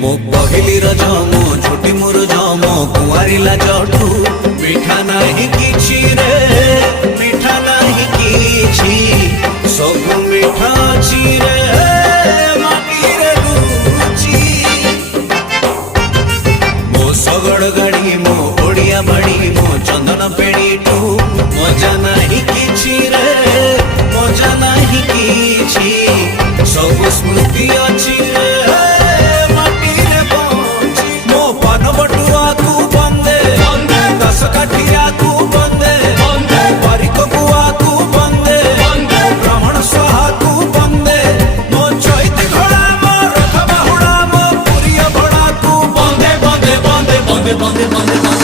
मो पहली रज मो छोटी मोर जम कुआरी लाजठू मिठा नाही किछि रे मिठा नाही किछि सब मिठा अछि रे माटी रे रुचि मो सगड़ गाड़ी मो ओडिया बाड़ी मो चंदन पेड़ी टू मजा नाही किछि रे मजा नाही किछि सब स्मृति अछि रे बंदे बंदे